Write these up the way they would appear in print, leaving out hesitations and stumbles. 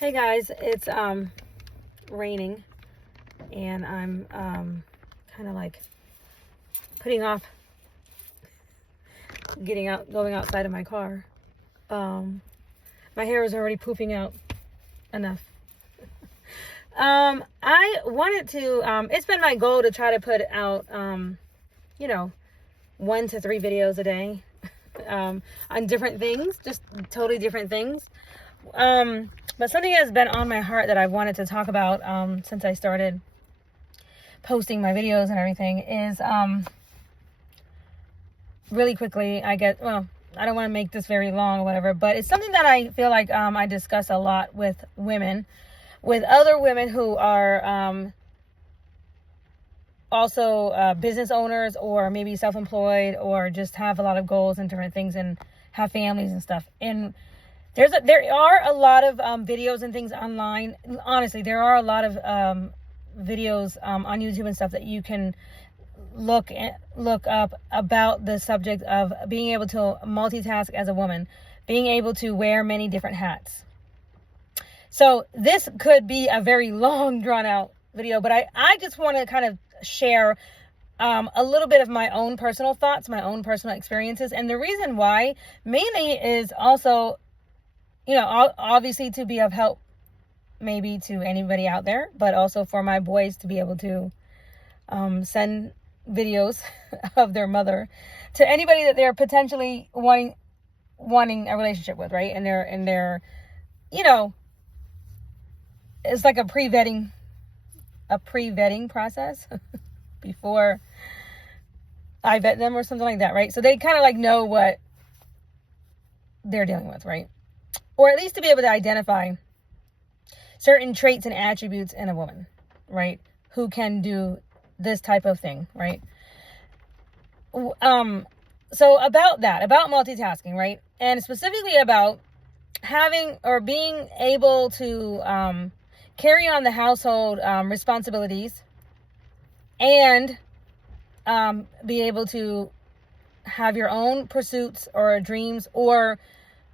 Hey guys, it's raining and I'm kind of like putting off going outside of my car. My hair is already poofing out enough. I wanted to it's been my goal to try to put out 1 to 3 videos a day on different things, just totally different things. But something has been on my heart that I've wanted to talk about since I started posting my videos and everything is really quickly, I don't want to make this very long or whatever, but it's something that I feel like I discuss a lot with other women who are also business owners or maybe self-employed or just have a lot of goals and different things and have families and stuff. And there are a lot of videos and things online. Honestly, there are a lot of videos on YouTube and stuff that you can look up about the subject of being able to multitask as a woman, being able to wear many different hats. So this could be a very long, drawn out video, but I just want to kind of share a little bit of my own personal thoughts, my own personal experiences. And the reason why mainly is also, obviously to be of help maybe to anybody out there, but also for my boys to be able to send videos of their mother to anybody that they're potentially wanting a relationship with, right? And they're it's like a pre-vetting process before I vet them or something like that, right? So they kind of like know what they're dealing with, right? Or at least to be able to identify certain traits and attributes in a woman, right? Who can do this type of thing, right? So about multitasking, right? And specifically about having or being able to carry on the household responsibilities and be able to have your own pursuits or dreams or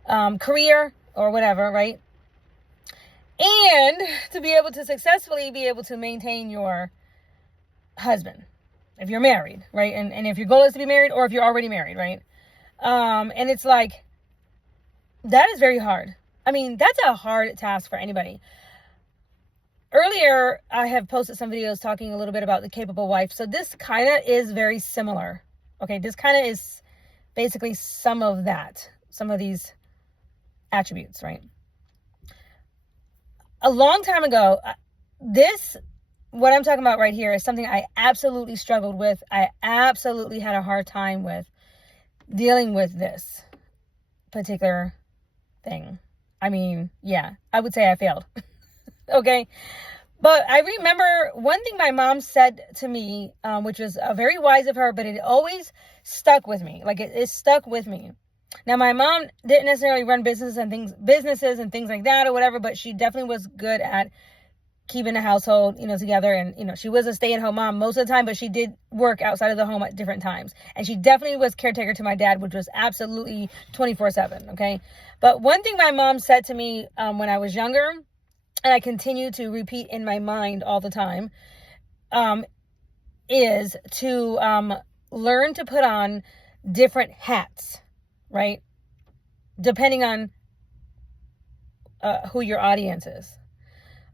career or whatever, right? And to be able to successfully be able to maintain your husband if you're married, right? And if your goal is to be married or if you're already married, right? And it's like, that is very hard. I mean, that's a hard task for anybody. Earlier, I have posted some videos talking a little bit about the capable wife. So this kind of is very similar. Okay, this kind of is basically some of these attributes, right? A long time ago, what I'm talking about right here is something I absolutely struggled with. I absolutely had a hard time with dealing with this particular thing. I mean, yeah, I would say I failed. Okay. But I remember one thing my mom said to me, which was very wise of her, but it always stuck with me. Like it stuck with me. Now, my mom didn't necessarily run businesses and things like that or whatever, but she definitely was good at keeping the household, together. And, she was a stay-at-home mom most of the time, but she did work outside of the home at different times. And she definitely was caretaker to my dad, which was absolutely 24/7. Okay. But one thing my mom said to me when I was younger, and I continue to repeat in my mind all the time, is to learn to put on different hats, right? Depending on who your audience is.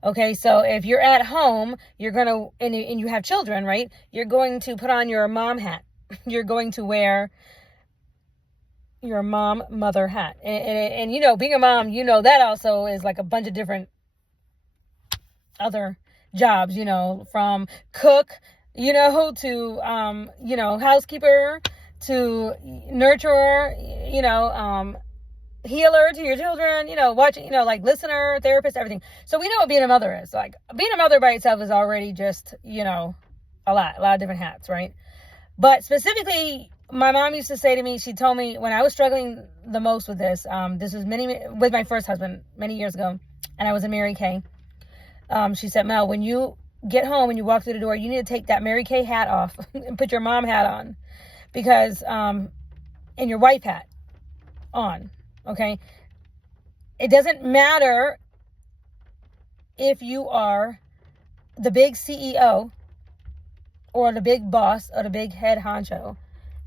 Okay, so if you're at home, you're going to, and you have children, right? You're going to put on your mom hat. You're going to wear your mother hat. And being a mom, that also is like a bunch of different other jobs, from cook, to, housekeeper, to nurturer, healer to your children, watching, like listener, therapist, everything. So we know what being a mother is. Like being a mother by itself is already just, a lot of different hats, right? But specifically, my mom used to say to me, she told me when I was struggling the most with this was with my first husband many years ago, and I was in Mary Kay. She said, Mel, when you get home and you walk through the door, you need to take that Mary Kay hat off and put your mom hat on, because, and your wife hat on. Okay. It doesn't matter if you are the big CEO or the big boss or the big head honcho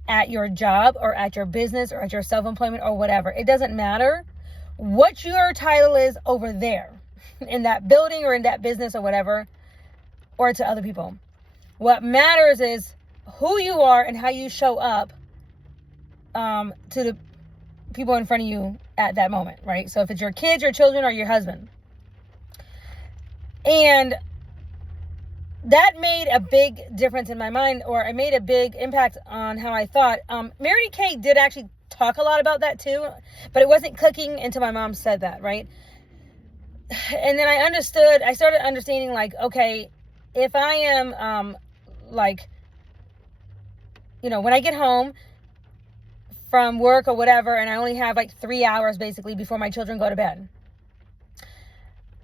at your job or at your business or at your self-employment or whatever. It doesn't matter what your title is over there in that building or in that business or whatever, or to other people. What matters is who you are and how you show up to the people in front of you at that moment, right? So if it's your kids, your children, or your husband. And that made a big difference in my mind, or it made a big impact on how I thought. Mary Kay did actually talk a lot about that too, but it wasn't clicking until my mom said that, right? And then I started understanding, like, okay, if I am, when I get home from work or whatever, and I only have like 3 hours basically before my children go to bed.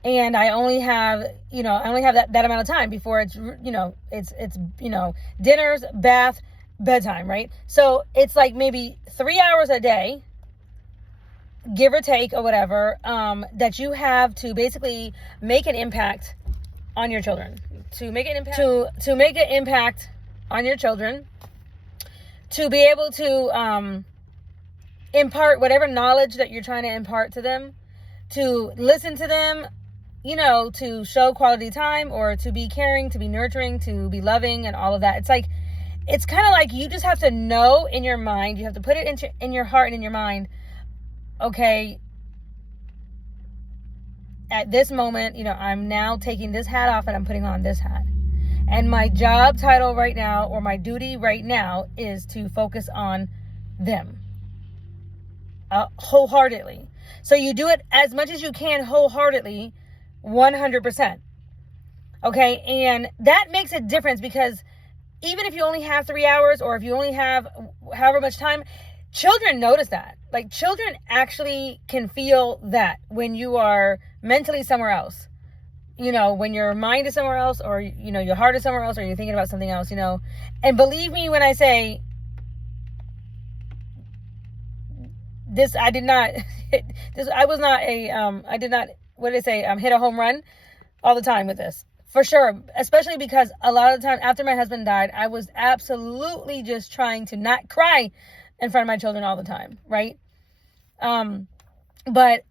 And I only have that amount of time before it's dinners, bath, bedtime, right? So it's like maybe 3 hours a day, give or take or whatever, that you have to basically make an impact on your children, to make an impact on your children, to be able to impart whatever knowledge that you're trying to impart to them, to listen to them, to show quality time, or to be caring, to be nurturing, to be loving, and all of that. It's kind of like you just have to know in your mind, you have to put it in your heart and in your mind, okay, at this moment, I'm now taking this hat off and I'm putting on this hat. And my job title right now, or my duty right now, is to focus on them wholeheartedly. So you do it as much as you can wholeheartedly, 100%. Okay, and that makes a difference, because even if you only have 3 hours, or if you only have however much time, children notice that. Like, children actually can feel that when you are mentally somewhere else. When your mind is somewhere else, or, your heart is somewhere else, or you're thinking about something else, And believe me when I say this, I did not hit a home run all the time with this. For sure. Especially because a lot of the time after my husband died, I was absolutely just trying to not cry in front of my children all the time, right? But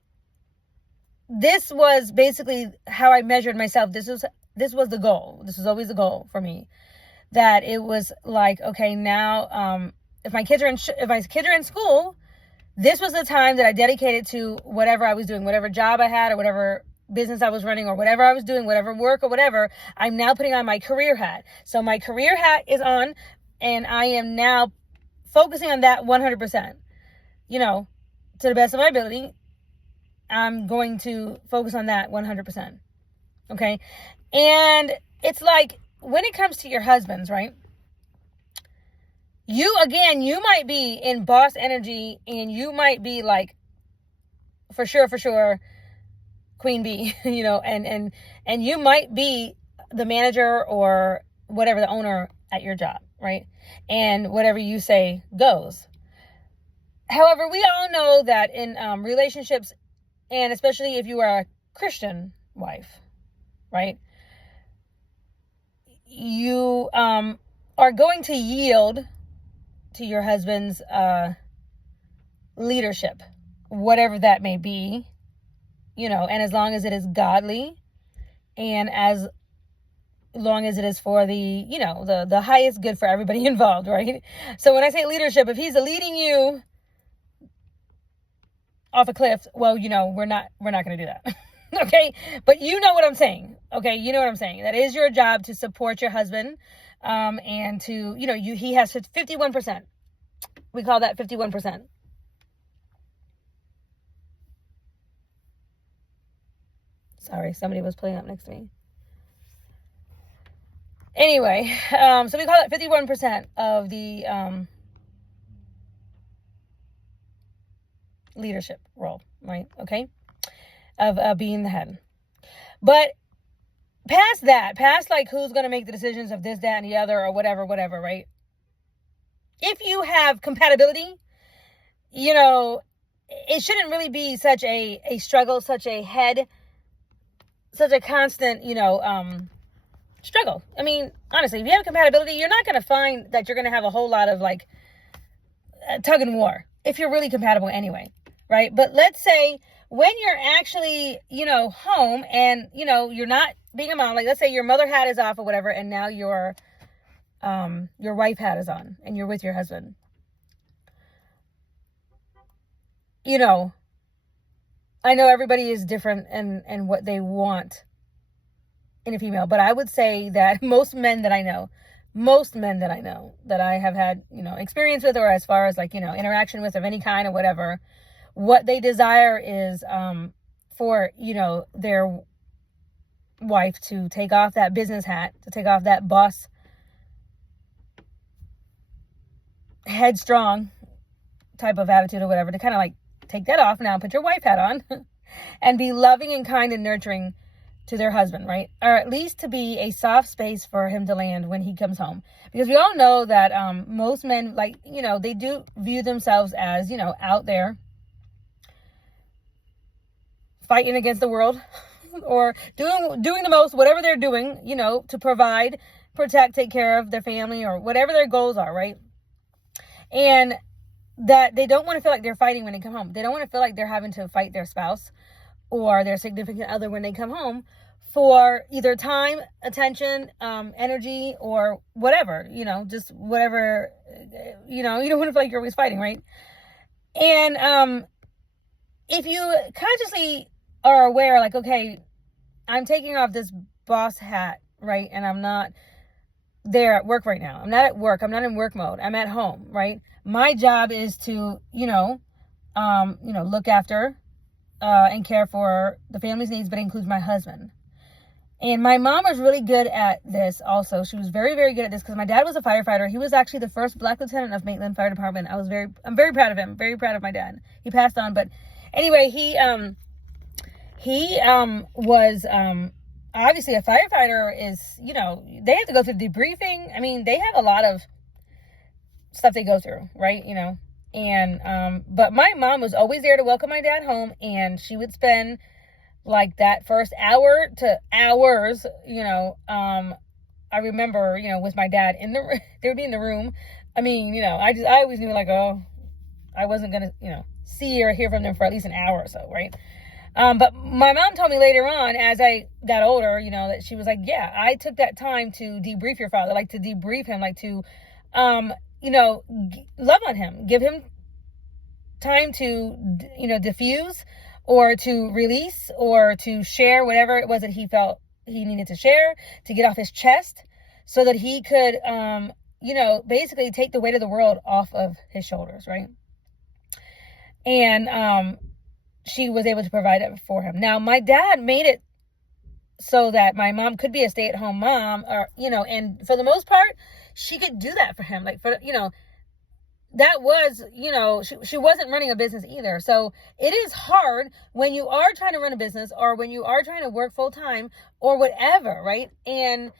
this was basically how I measured myself. This was the goal. This was always the goal for me. That it was like, okay, now, if my kids are in school, this was the time that I dedicated to whatever I was doing, whatever job I had, or whatever business I was running, or whatever I was doing, whatever work or whatever. I'm now putting on my career hat. So my career hat is on, and I am now focusing on that 100%. To the best of my ability, I'm going to focus on that 100%. Okay? And it's like, when it comes to your husbands, right? You might be in boss energy, and you might be like, for sure, queen bee, and you might be the manager or whatever, the owner at your job, right? And whatever you say goes. However, we all know that in relationships, and especially if you are a Christian wife, right? You are going to yield to your husband's leadership, whatever that may be, and as long as it is godly, and as long as it is for the, the highest good for everybody involved, right? So when I say leadership, if he's leading you off a cliff, well, we're not going to do that. Okay? But you know what I'm saying. Okay? You know what I'm saying. That is your job, to support your husband, and to, he has 51%. We call that 51%. Sorry, somebody was playing up next to me. Anyway, so we call it 51% of the leadership role, right? Okay, of being the head. But past like who's going to make the decisions of this, that, and the other, or whatever, right? If you have compatibility, it shouldn't really be such a struggle, such a head such a constant, struggle. I mean, honestly, if you have compatibility, you're not going to find that you're going to have a whole lot of like tug and war if you're really compatible anyway, right? But let's say when you're actually, home and, you're not being a mom, like let's say your mother hat is off or whatever, and now your wife hat is on and you're with your husband. I know everybody is different and what they want in a female, but I would say that most men that I know that I have had, experience with, or as far as like, interaction with of any kind or whatever, what they desire is for, their wife to take off that business hat, to take off that boss, headstrong type of attitude or whatever, to kind of like take that off now, put your wife hat on and be loving and kind and nurturing to their husband, right? Or at least to be a soft space for him to land when he comes home. Because we all know that most men, like, they do view themselves as, out there fighting against the world or doing the most, whatever they're doing, to provide, protect, take care of their family or whatever their goals are, right? And that they don't want to feel like they're fighting when they come home. They don't want to feel like they're having to fight their spouse or their significant other when they come home for either time, attention, energy, or whatever, just whatever, you don't want to feel like you're always fighting, right? And if you consciously are aware, like, okay, I'm taking off this boss hat, right? And I'm not there at work right now. I'm not at work. I'm not in work mode. I'm at home, right? My job is to, look after and care for the family's needs, but it includes my husband. And my mom was really good at this also. She was very, very good at this because my dad was a firefighter. He was actually the first black lieutenant of Maitland Fire Department. I'm very proud of him. Very proud of my dad. He passed on, but anyway, he was obviously a firefighter is, they have to go through debriefing. I mean, they have a lot of stuff they go through, right? And but my mom was always there to welcome my dad home, and she would spend like that first hour to hours, I remember, with my dad they would be in the room. I mean, I always knew like, oh, I wasn't going to, see or hear from them for at least an hour or so. Right. But my mom told me later on, as I got older, that she was like, yeah, I took that time to debrief your father, like to debrief him, like to, love on him, give him time to, diffuse or to release or to share whatever it was that he felt he needed to share, to get off his chest so that he could, basically take the weight of the world off of his shoulders. Right. And, she was able to provide it for him. Now, my dad made it so that my mom could be a stay-at-home mom, or, and for the most part, she could do that for him. Like, for, that was, she wasn't running a business either. So it is hard when you are trying to run a business or when you are trying to work full-time or whatever, right? And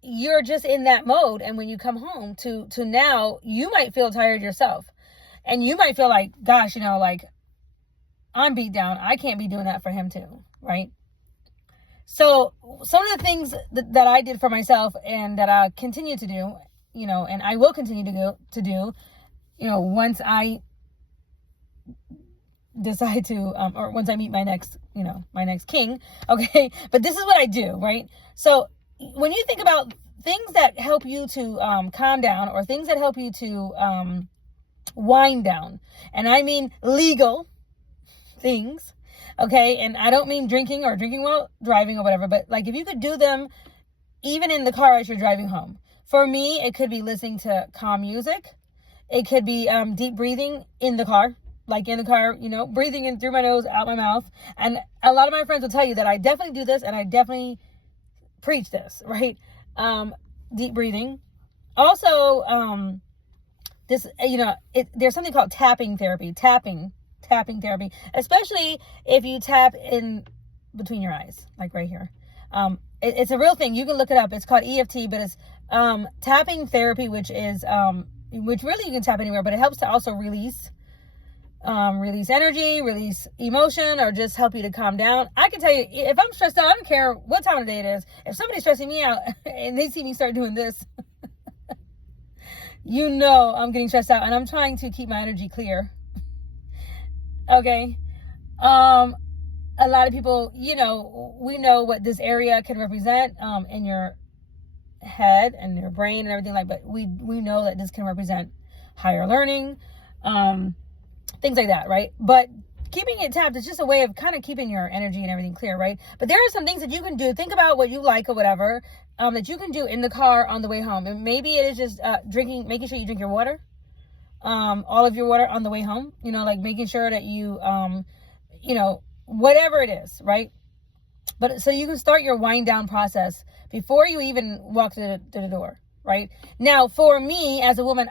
you're just in that mode. And when you come home to now, you might feel tired yourself. And you might feel like, gosh, like, I'm beat down. I can't be doing that for him too, right? So some of the things that I did for myself and that I continue to do, and I will continue to do, once I decide to, or once I meet my next king, okay? But this is what I do, right? So when you think about things that help you to calm down or things that help you to wind down, and I mean legal things, okay? And I don't mean drinking while driving or whatever, but like if you could do them even in the car as you're driving home. For me, it could be listening to calm music. It could be deep breathing in the car, like in the car, breathing in through my nose, out my mouth. And a lot of my friends will tell you that I definitely do this and I definitely preach this, right? Deep breathing. Also, there's something called tapping therapy, tapping therapy, especially if you tap in between your eyes, like right here. It's a real thing. You can look it up. It's called EFT, but it's tapping therapy, which is which really you can tap anywhere, but it helps to also release release energy, release emotion, or just help you to calm down. I can tell you, if I'm stressed out, I don't care what time of day it is. If somebody's stressing me out and they see me start doing this, you know I'm getting stressed out, and I'm trying to keep my energy clear. Okay. A lot of people, you know, we know what this area can represent in your head and your brain and everything like, but we know that this can represent higher learning, things like that, right? But keeping it tapped is just a way of kind of keeping your energy and everything clear, right? But there are some things that you can do. Think about what you like or whatever that you can do in the car on the way home. And maybe it is just making sure you drink your water, all of your water on the way home, you know, like making sure that you, you know, whatever it is, right? But so you can start your wind down process before you even walk to the door, right? Now, for me as a woman,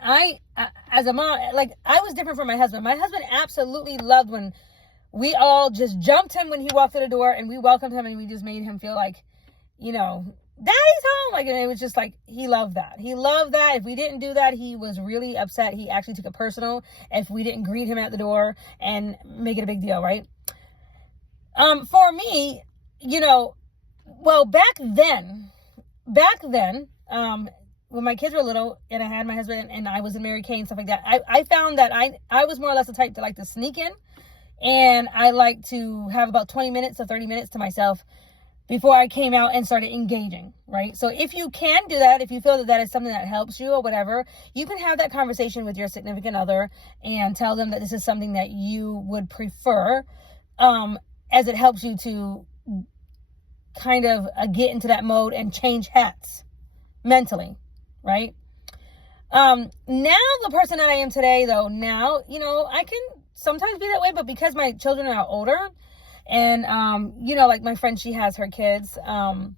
as a mom, like I was different from my husband. My husband absolutely loved when we all just jumped him when he walked to the door, and we welcomed him, and we just made him feel like, you know, Daddy's home. Like, and it was just like, he loved that. He loved that. If we didn't do that, he was really upset. He actually took it personal if we didn't greet him at the door and make it a big deal, right? For me, you know, well, back then, when my kids were little and I had my husband and I was in Mary Kay and stuff like that, I found that I was more or less the type to like to sneak in, and I like to have about 20 minutes to 30 minutes to myself before I came out and started engaging, right? So if you can do that, if you feel that that is something that helps you or whatever, you can have that conversation with your significant other and tell them that this is something that you would prefer, as it helps you to kind of get into that mode and change hats mentally, right? Now the person that I am today, though, now, you know, I can sometimes be that way, but because my children are older and, you know, like my friend, she has her kids, and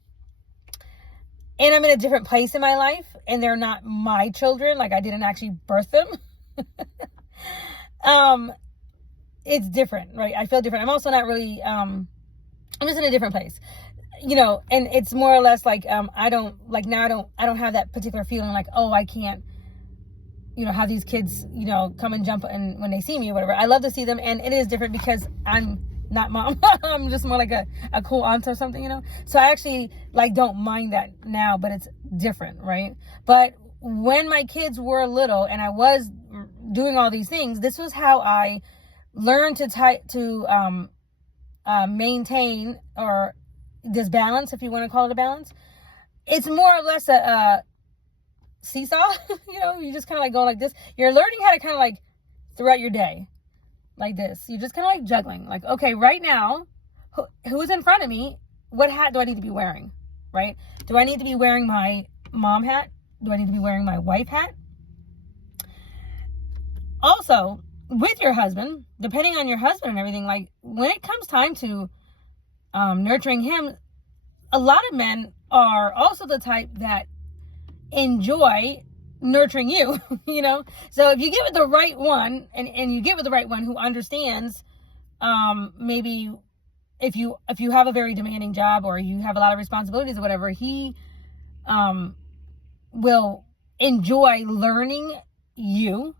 I'm in a different place in my life and they're not my children. Like I didn't actually birth them. It's different, right? I feel different. I'm also not really, I'm just in a different place, you know, and it's more or less like, I don't have that particular feeling like, oh, I can't, you know, have these kids, you know, come and jump and when they see me or whatever. I love to see them, and it is different because I'm not mom. I'm just more like a cool aunt or something, you know? So I actually like don't mind that now, but it's different, right? But when my kids were little and I was doing all these things, this was how I learned to maintain, or this balance, if you want to call it a balance. It's more or less a seesaw. You know, you just kind of like go like this. You're learning how to kind of like throughout your day like this. You're just kind of like juggling, like, okay, right now, who's in front of me? What hat do I need to be wearing, right? Do I need to be wearing my mom hat? Do I need to be wearing my wife hat? Also, with your husband, depending on your husband and everything, like when it comes time to nurturing him, a lot of men are also the type that enjoy nurturing you, you know? So if you get with the right one, and you get with the right one who understands, maybe if you have a very demanding job or you have a lot of responsibilities or whatever, he will enjoy learning you,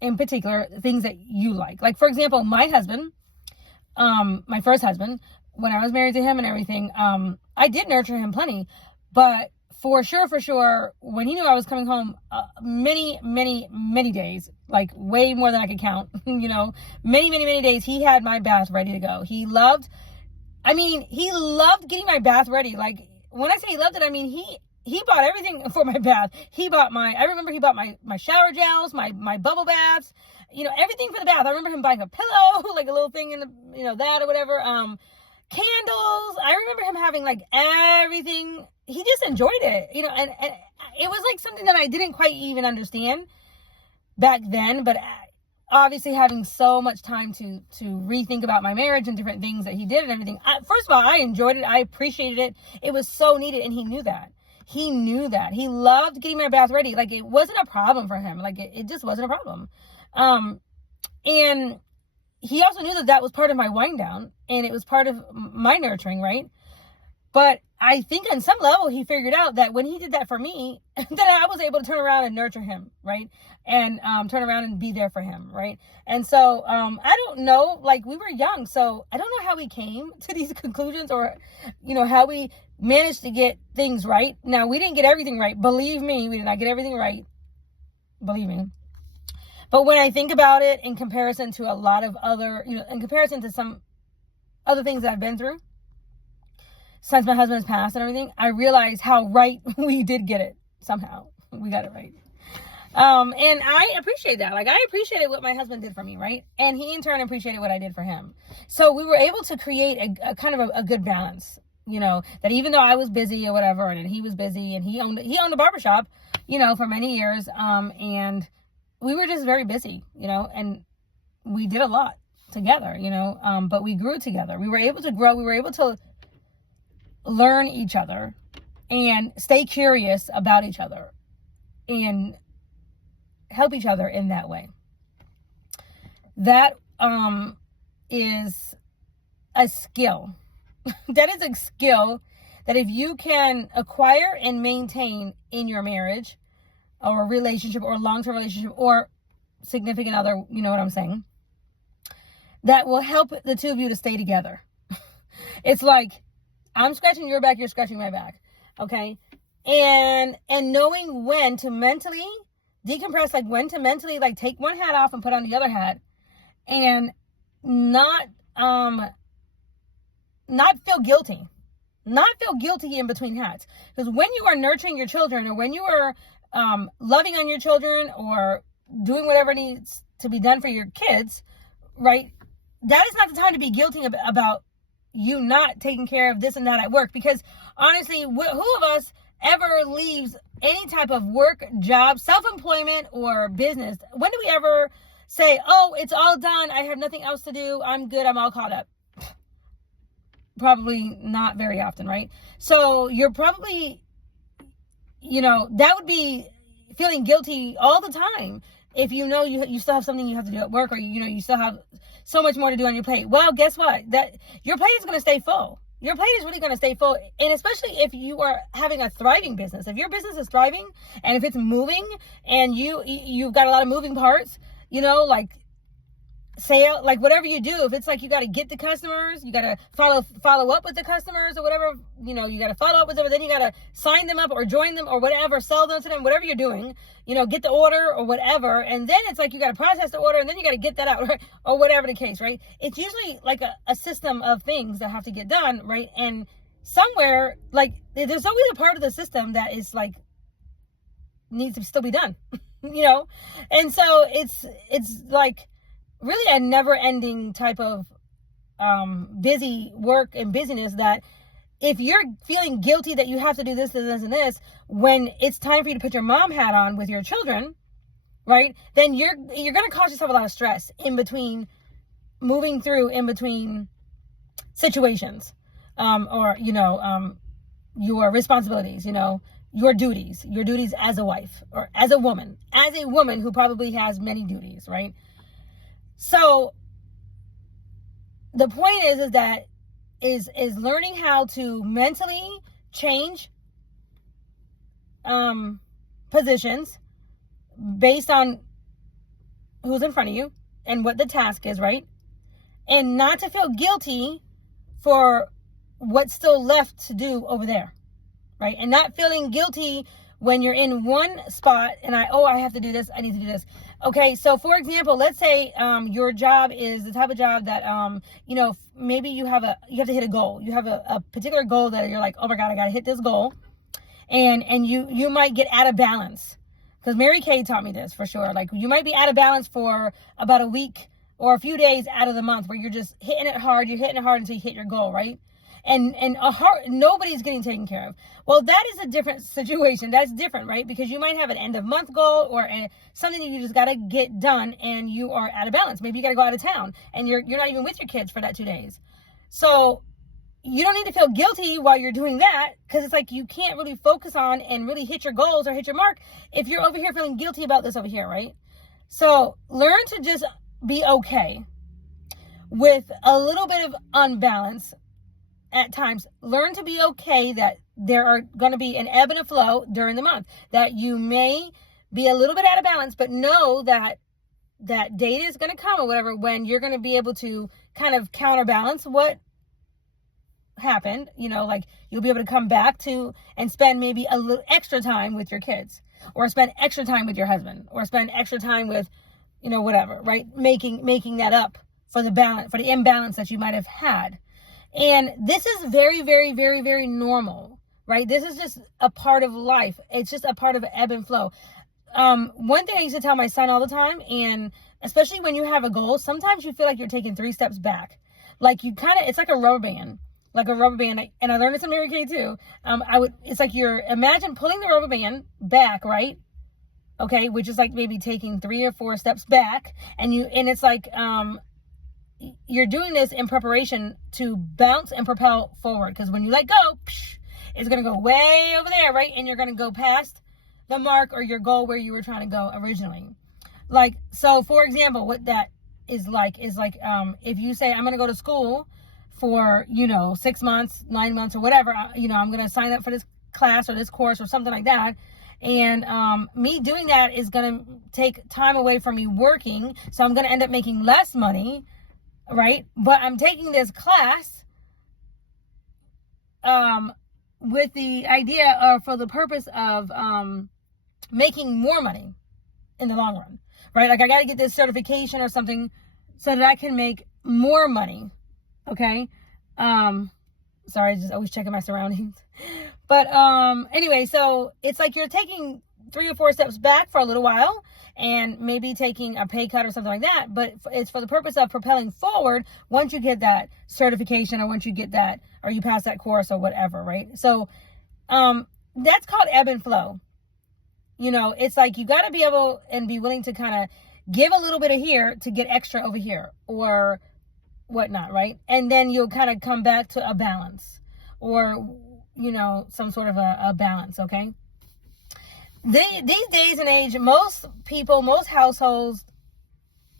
in particular, things that you like. Like, for example, my husband, my first husband, when I was married to him and everything, I did nurture him plenty, but for sure, when he knew I was coming home, many days, like way more than I could count, you know, many days, he had my bath ready to go. He loved getting my bath ready. Like, when I say he loved it, I mean, he bought everything for my bath. I remember he bought my shower gels, my bubble baths, you know, everything for the bath. I remember him buying a pillow, like a little thing in the, you know, that or whatever, candles. I remember him having like everything. He just enjoyed it, you know, and it was like something that I didn't quite even understand back then, but obviously having so much time to rethink about my marriage and different things that he did and everything. First of all, I enjoyed it. I appreciated it. It was so needed, and he knew that. He knew that. He loved getting my bath ready. Like, it wasn't a problem for him. Like, it just wasn't a problem. And he also knew that was part of my wind down, and it was part of my nurturing, right? But I think on some level he figured out that when he did that for me, then I was able to turn around and nurture him, right? And turn around and be there for him, right? And so I don't know, like, we were young, so I don't know how we came to these conclusions, or, you know, how we managed to get things right. Now, we didn't get everything right. Believe me, we did not get everything right. Believe me. But when I think about it in comparison to a lot of other, you know, in comparison to some other things that I've been through since my husband's passed and everything, I realize how right we did get it. Somehow we got it right. And I appreciate that. Like, I appreciated what my husband did for me, right? And he in turn appreciated what I did for him. So we were able to create a kind of a good balance, you know, that even though I was busy or whatever, and he was busy, and he owned a barbershop, you know, for many years. And we were just very busy, you know, and we did a lot together, you know, but we grew together. We were able to grow. We were able to learn each other and stay curious about each other and help each other in that way. That is a skill. That is a skill that if you can acquire and maintain in your marriage or relationship or long-term relationship or significant other, you know what I'm saying, that will help the two of you to stay together. It's like, I'm scratching your back, you're scratching my back. Okay? And knowing when to mentally decompress, like when to mentally like take one hat off and put on the other hat, and not feel guilty. Not feel guilty in between hats. Because when you are nurturing your children, or when you are loving on your children, or doing whatever needs to be done for your kids, right? That is not the time to be guilty about you not taking care of this and that at work. Because honestly, who of us ever leaves any type of work, job, self-employment, or business? When do we ever say, oh, it's all done, I have nothing else to do, I'm good, I'm all caught up? Probably not very often, right? So you're probably, you know, that would be feeling guilty all the time if you know you still have something you have to do at work, or you know you still have so much more to do on your plate. Well, guess what? That your plate is going to stay full. Your plate is really going to stay full, and especially if you are having a thriving business. If your business is thriving, and if it's moving, and you've got a lot of moving parts, you know, like sale, like whatever you do, if it's like you got to get the customers, you got to follow up with the customers, or whatever, you know, you got to follow up with them, then you got to sign them up or join them or whatever, sell them to them, whatever you're doing, you know, get the order or whatever. And then it's like you got to process the order, and then you got to get that out, right? Or whatever the case, right? It's usually like a system of things that have to get done, right? And somewhere, like, there's always a part of the system that is like needs to still be done, you know? And so it's like really a never-ending type of busy work and busyness, that if you're feeling guilty that you have to do this and this and this, when it's time for you to put your mom hat on with your children, right, then you're going to cause yourself a lot of stress in between moving through in between situations, or, you know, your responsibilities, you know, your duties as a wife, or as a woman who probably has many duties, right? So the point is that is learning how to mentally change positions based on who's in front of you and what the task is, right? And not to feel guilty for what's still left to do over there, right? And not feeling guilty when you're in one spot and I have to do this, I need to do this. Okay, so for example, let's say your job is the type of job that, you know, maybe you have to hit a goal. You have a particular goal that you're like, oh my God, I got to hit this goal. And you might get out of balance. Because Mary Kay taught me this for sure. Like, you might be out of balance for about a week or a few days out of the month, where you're just hitting it hard. You're hitting it hard until you hit your goal, right? And nobody's getting taken care of. Well, that is a different situation. That's different, right? Because you might have an end of month goal, or something that you just got to get done, and you are out of balance. Maybe you got to go out of town, and you're not even with your kids for that 2 days. So you don't need to feel guilty while you're doing that, because it's like you can't really focus on and really hit your goals or hit your mark if you're over here feeling guilty about this over here, right? So learn to just be okay with a little bit of unbalance, at times. Learn to be okay that there are going to be an ebb and a flow during the month, that you may be a little bit out of balance, but know that that date is going to come or whatever, when you're going to be able to kind of counterbalance what happened. Like, you'll be able to come back to and spend maybe a little extra time with your kids, or spend extra time with your husband, or spend extra time with, whatever, right? Making that up for the imbalance that you might have had. And this is very, very, very, very normal, right? This is just a part of life. It's just a part of ebb and flow. One thing I used to tell my son all the time, and especially when you have a goal, sometimes you feel like you're taking 3 steps back. Like, it's like a rubber band. And I learned this in Mary Kay too. It's like imagine pulling the rubber band back, right? Okay, which is like maybe taking 3 or 4 steps back, and it's like, you're doing this in preparation to bounce and propel forward. Because when you let go, it's going to go way over there, right? And you're going to go past the mark or your goal where you were trying to go originally. Like, so for example, what that is like, if you say, I'm going to go to school for, 6 months, 9 months, or whatever, I'm going to sign up for this class or this course or something like that. And me doing that is going to take time away from me working. So I'm going to end up making less money, right? But I'm taking this class with the idea, or for the purpose of making more money in the long run, right? Like, I got to get this certification or something so that I can make more money. Okay. Sorry, just always checking my surroundings. But anyway, so it's like you're taking 3 or 4 steps back for a little while, and maybe taking a pay cut or something like that. But it's for the purpose of propelling forward once you get that certification, or once you get that, or you pass that course or whatever, right? So that's called ebb and flow. It's like you got to be able and be willing to kind of give a little bit of here to get extra over here or whatnot, right? And then you'll kind of come back to a balance, or, some sort of a balance, okay? These days and age, most people, most households,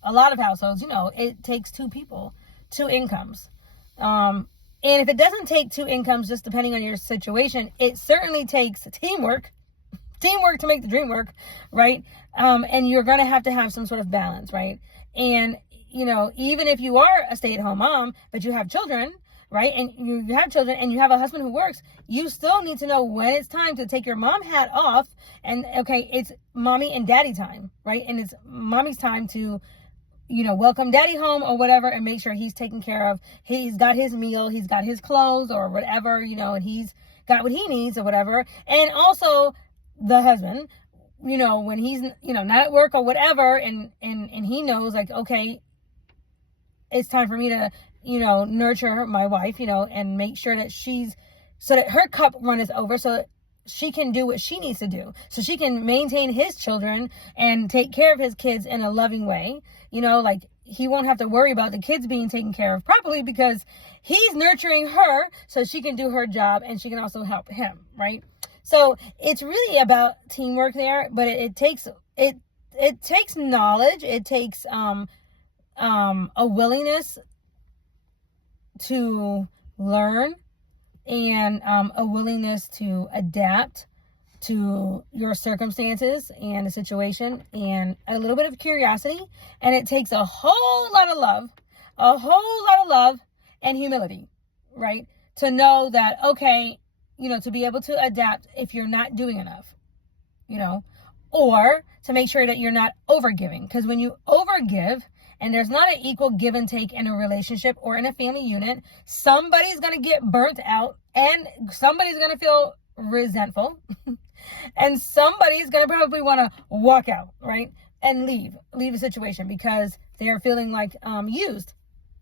a lot of households, it takes 2 people, 2 incomes. And if it doesn't take 2 incomes, just depending on your situation, it certainly takes teamwork to make the dream work, right? And you're going to have some sort of balance, right? And, even if you are a stay-at-home mom, but you have children, right? And you have children and you have a husband who works, you still need to know when it's time to take your mom hat off, and okay, it's mommy and daddy time, right? And it's mommy's time to, welcome daddy home or whatever, and make sure he's taken care of. He's got his meal, he's got his clothes or whatever, and he's got what he needs or whatever. And also the husband, when he's, not at work or whatever, and he knows, like, okay, it's time for me to, nurture my wife, and make sure that so that her cup runneth over, so that she can do what she needs to do, so she can maintain his children and take care of his kids in a loving way. Like, he won't have to worry about the kids being taken care of properly, because he's nurturing her so she can do her job, and she can also help him, right? So it's really about teamwork there, but it takes knowledge. It takes a willingness to learn, and a willingness to adapt to your circumstances and the situation, and a little bit of curiosity. And it takes a whole lot of love and humility, right? To know that, okay, to be able to adapt if you're not doing enough, or to make sure that you're not overgiving. Because when you overgive, and there's not an equal give and take in a relationship or in a family unit, somebody's going to get burnt out, and somebody's going to feel resentful, and somebody's going to probably want to walk out, right? And leave the situation because they're feeling like used.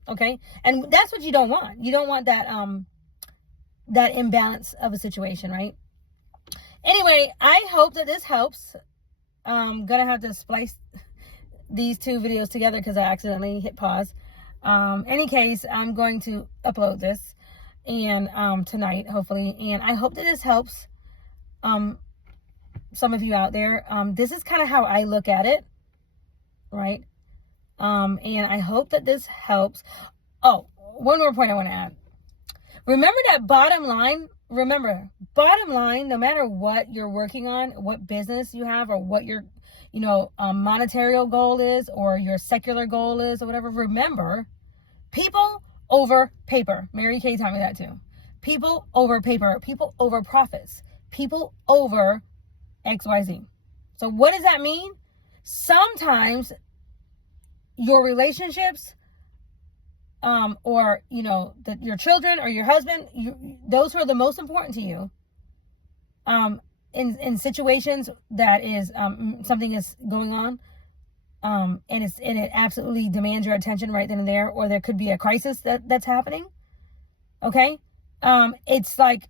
Okay. And that's what you don't want. You don't want that, that imbalance of a situation, right? Anyway, I hope that this helps. I'm going to have to splice these 2 videos together because I accidentally hit pause. Any case, I'm going to upload this and tonight, hopefully. And I hope that this helps some of you out there. This is kind of how I look at it, right? And I hope that this helps. Oh, one more point I want to add. Remember that bottom line. Remember, bottom line, no matter what you're working on, what business you have, or what your, monetary goal is, or your secular goal is, or whatever, remember, people over paper. Mary Kay taught me that too. People over paper, people over profits, people over XYZ. So what does that mean? Sometimes your relationships, or your children or your husband, those who are the most important to you, in situations that is something is going on, and it absolutely demands your attention right then and there, or there could be a crisis that's happening. Okay, it's like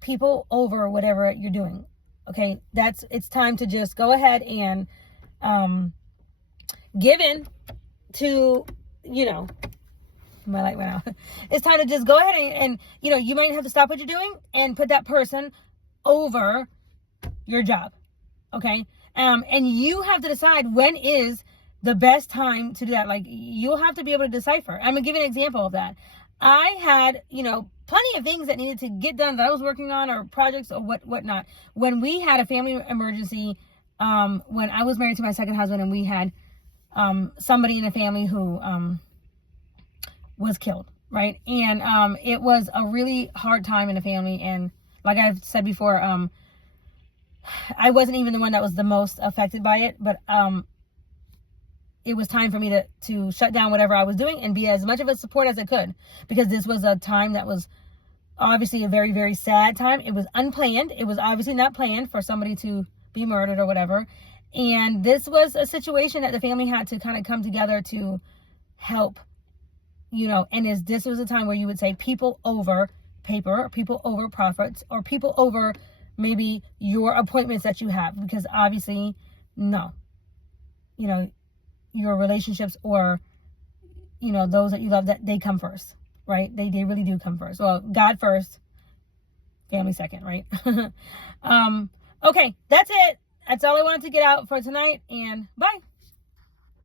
people over whatever you're doing. Okay, it's time to just go ahead and give in to my light went out. It's time to just go ahead and you might have to stop what you're doing and put that person over your job. Okay. And you have to decide when is the best time to do that. Like, you'll have to be able to decipher. I'm gonna give you an example of that. I had, plenty of things that needed to get done that I was working on, or projects or whatnot. When we had a family emergency, when I was married to my second husband, and we had somebody in the family who was killed, right? And it was a really hard time in the family. And like I've said before, I wasn't even the one that was the most affected by it, but it was time for me to shut down whatever I was doing and be as much of a support as I could, because this was a time that was obviously a very, very sad time. It was unplanned. It was obviously not planned for somebody to be murdered or whatever. And this was a situation that the family had to kind of come together to help, and this was a time where you would say people over paper, or people over profits, or people over maybe your appointments that you have, because obviously, no, your relationships, or, those that you love, that they come first, right? They really do come first. Well, God first, family second, right? Okay, that's it. That's all I wanted to get out for tonight, and bye.